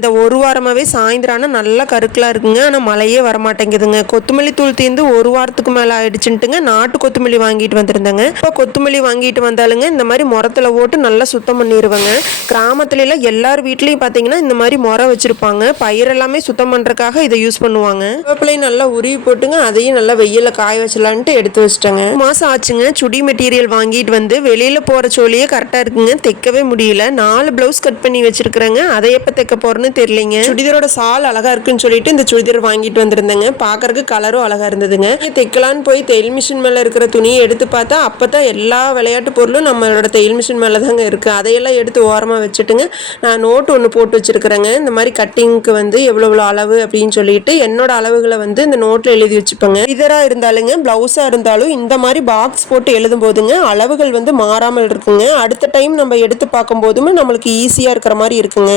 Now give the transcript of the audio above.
இந்த ஒரு வாரமாகவே சாயந்தரம் ஆனால் நல்லா கருக்கலாக இருக்குங்க. ஆனால் மழையே வரமாட்டேங்குதுங்க. கொத்தமல்லி தூள் தீர்ந்து ஒரு வாரத்துக்கு மேலே ஆயிடுச்சுன்ட்டுங்க நாட்டு கொத்தமல்லி வாங்கிட்டு வந்திருந்தேங்க. இப்போ கொத்தமல்லி வாங்கிட்டு வந்தாலுங்க இந்த மாதிரி முறத்தில் போட்டு நல்லா சுத்தம் பண்ணிடுவேங்க. கிராமத்துலலாம் எல்லார் வீட்லேயும் பார்த்தீங்கன்னா இந்த மாதிரி முறை வச்சுருப்பாங்க. பயிரெல்லாமே சுத்தம் பண்ணுறதுக்காக இதை யூஸ் பண்ணுவாங்க. வேப்பிலையும் நல்லா உருவி போட்டுங்க அதையும் நல்லா வெயிலில் காய வச்சலான்ட்டு எடுத்து வச்சிட்டேங்க. மாதம் ஆச்சுங்க. சுடி மெட்டீரியல் வாங்கிட்டு வந்து வெளியில் போகிற சோழியே கரெக்டாக இருக்குங்க. தைக்கவே முடியல. 4 ப்ளவுஸ் கட் பண்ணி வச்சிருக்கிறேங்க. அதை எப்போ தைக்க போகிறேன்னு தெரியலைங்க. சுடிதாரோட சால் அழகா இருக்குன்னு சொல்லிட்டு இந்த சுடிதார் வாங்கிட்டு வந்திருந்தேங்க. பாக்குறதுக்கு கலரும் அழகா இருந்ததுங்க. தைக்கலான்னு போய் தையல் மிஷின் மேல இருக்கிற துணியை எடுத்து பார்த்தா அப்பதான் எல்லா விளையாட்டு பொருளும் நம்மளோட தையல் மிஷின் மேல தாங்க இருக்கு. அதையெல்லாம் எடுத்து ஓரமா வச்சுட்டுங்க நான் நோட்டு ஒன்று போட்டு வச்சிருக்கிறேங்க. இந்த மாதிரி கட்டிங்க்கு வந்து எவ்வளவு அளவு அப்படின்னு சொல்லிட்டு என்னோட அளவுகளை வந்து இந்த நோட்ல எழுதி வச்சுப்பேங்க. இதரா இருந்தாலுங்க பிளவுஸா இருந்தாலும் இந்த மாதிரி பாக்ஸ் போட்டு எழுதும் போதுங்க அளவுகள் வந்து மாறாமல் இருக்குங்க. அடுத்த டைம் நம்ம எடுத்து பார்க்கும் போதுமே நம்மளுக்கு ஈஸியா இருக்கிற மாதிரி இருக்குங்க.